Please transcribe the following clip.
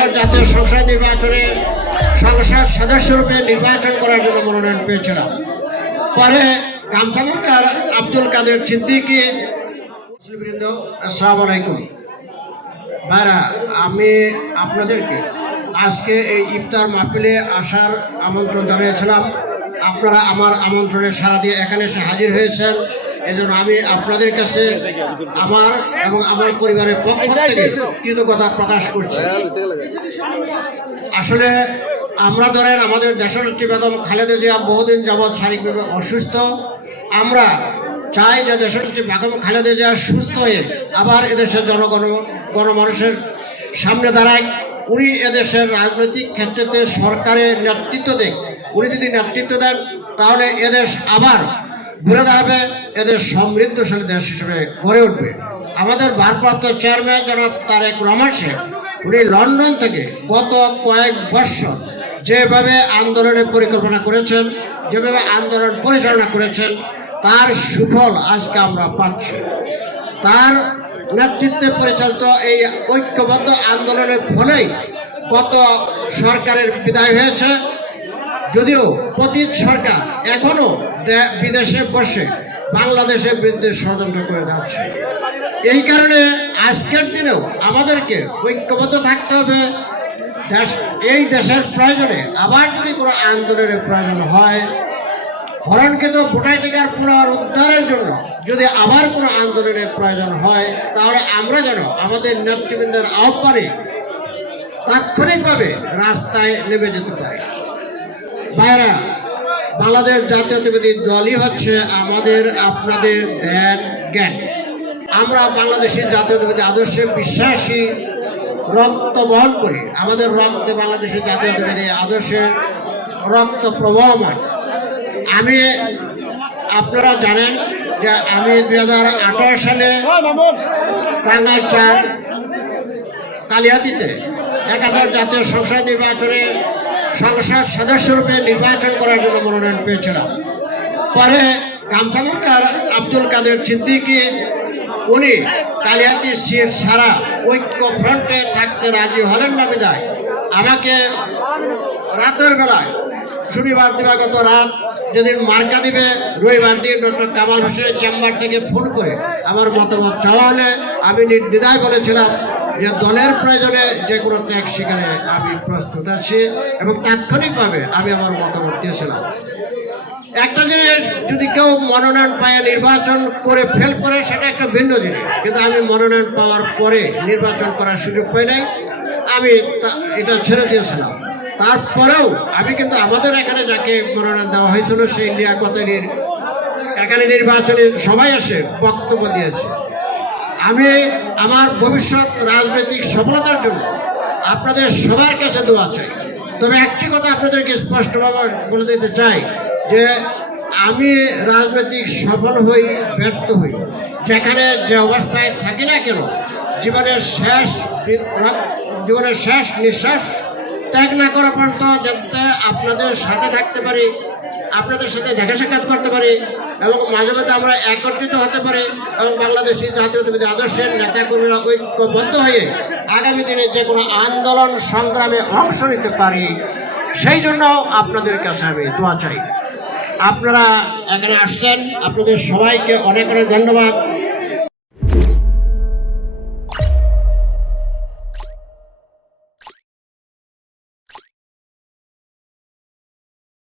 একাদশ জাতীয় সংসদ নির্বাচনে সংসদ সদস্য রূপে নির্বাচন করার জন্য মনোনয়ন পেয়েছিলাম। পরে গামছামুরকার আব্দুল কাদের সিদ্দিকী। আসসালামু আলাইকুম ভাইরা, আমি আপনাদেরকে আজকে এই ইফতার মাহফিলে আসার আমন্ত্রণ জানিয়েছিলাম। আপনারা আমার আমন্ত্রণে সাড়া দিয়ে এখানে এসে হাজির হয়েছেন। এজন্য আমি আপনাদের কাছে আমার এবং আমার পরিবারের পক্ষ থেকে কৃতজ্ঞতা প্রকাশ করছি। আসলে আমরা ধরেন আমাদের দেশনেত্রী বেগম খালেদা জিয়া বহুদিন যাবৎ শারীরিকভাবে অসুস্থ। আমরা চাই যে দেশনেত্রী বেগম খালেদা জিয়া সুস্থ হয়ে আবার এদেশের গণমানুষের সামনে দাঁড়ায়। উনি এদেশের রাজনৈতিক ক্ষেত্রে সরকারের নেতৃত্ব দেন। উনি যদি নেতৃত্ব দেন তাহলে এদেশ আবার ঘুরে দাঁড়াবে, এদেশ সমৃদ্ধশালী দেশ হিসেবে গড়ে উঠবে। আমাদের ভারপ্রাপ্ত চেয়ারম্যান জনাব তারেক রহমান সাহেব, উনি লন্ডন থেকে গত কয়েক বছর যেভাবে আন্দোলনের পরিকল্পনা করেছেন, যেভাবে আন্দোলন পরিচালনা করেছেন, তার সুফল আজকে আমরা পাচ্ছি। তার নেতৃত্বে পরিচালিত এই ঐক্যবদ্ধ আন্দোলনের ফলেই গত সরকারের বিদায় হয়েছে। যদিও পতিত সরকার এখনো বিদেশে বসে বাংলাদেশের বিরুদ্ধে ষড়যন্ত্র করে যাচ্ছে। এই কারণে আজকের দিনেও আমাদেরকে ঐক্যবদ্ধ থাকতে হবে। এই দেশের প্রয়োজনে আবার যদি কোনো আন্দোলনের প্রয়োজন হয়, হরণকৃত ভোটাধিকার পুনরুদ্ধারের জন্য যদি আবার কোনো আন্দোলনের প্রয়োজন হয়, তাহলে আমরা যেন আমাদের নেতৃবৃন্দের আহ্বানে তাৎক্ষণিকভাবে রাস্তায় নেমে যেতে পারি। ভাইরা, বাংলাদেশ জাতীয়তাবাদী দলই হচ্ছে আমাদের আপনাদের ধ্যান জ্ঞান। আমরা বাংলাদেশের জাতীয়তাবাদী আদর্শে বিশ্বাসী, রক্ত বহন করি। আমাদের রক্তে বাংলাদেশের জাতীয়তাবাদী আদর্শের রক্ত প্রবাহমান। আপনারা জানেন যে আমি 2018 সালে টাঙ্গাইল 4 কালিহাতীতে একাদশ জাতীয় সংসদ নির্বাচনে সংসদ সদস্য রূপে নির্বাচন করার জন্য মনোনয়ন পেয়েছিলাম। পরে গামছামুরকার আব্দুল কাদের সিদ্দিকী, উনি কালিহাতীর সিট ছাড়া ঐক্য ফ্রন্টে থাকতে রাজি হলেন না বিদায় আমাকে রাতের বেলায়, শনিবার দিবাগত রাত যেদিন মার্কা দিবে, রবিবার দিন ডক্টর কামাল হোসেনের চেম্বার থেকে ফোন করে আমার মতামত চাওয়া হলে আমি নির্দ্বিধায় বলেছিলাম যে দলের প্রয়োজনে যে কোনো ত্যাগ স্বীকারে আমি প্রস্তুত আছি, এবং তাৎক্ষণিকভাবে আমি আমার মতামত দিয়েছিলাম। একটা জিনিস, যদি কেউ মনোনয়ন পায় নির্বাচন করে ফেল করে, সেটা একটা ভিন্ন জিনিস। কিন্তু আমি মনোনয়ন পাওয়ার পরে নির্বাচন করার সুযোগ পাই নাই, আমি এটা ছেড়ে দিয়েছিলাম। তারপরেও আমি কিন্তু আমাদের এখানে যাকে মনোনয়ন দেওয়া হয়েছিল সেই লিয়াকত আলীর এখানে নির্বাচনে সবাই এসে বক্তব্য দিয়েছে। আমি আমার ভবিষ্যৎ রাজনৈতিক সফলতার জন্য আপনাদের সবার কাছে দোয়া চাই। তবে একটি কথা আপনাদেরকে স্পষ্টভাবে বলে দিতে চাই যে আমি রাজনৈতিক সফল হই, ব্যর্থ হই, যেখানে যে অবস্থায় থাকি না কেন, জীবনের শেষ নিঃশ্বাস ত্যাগ না করা পর্যন্ত যাতে আপনাদের সাথে থাকতে পারি, আপনাদের সাথে দেখা সাক্ষাৎ করতে পারি, এবং মাঝে মাঝে আমরা একত্রিত হতে পারি, এবং বাংলাদেশি জাতীয়তাবাদী আদর্শের নেতাকর্মীরা ঐক্যবদ্ধ হয়ে আগামী দিনে যে কোনো আন্দোলন সংগ্রামে অংশ নিতে পারি, সেই জন্য আপনাদের কাছে আমি দোয়া চাই। আপনারা এখানে আসছেন, আপনাদের সবাইকে অনেক অনেক ধন্যবাদ।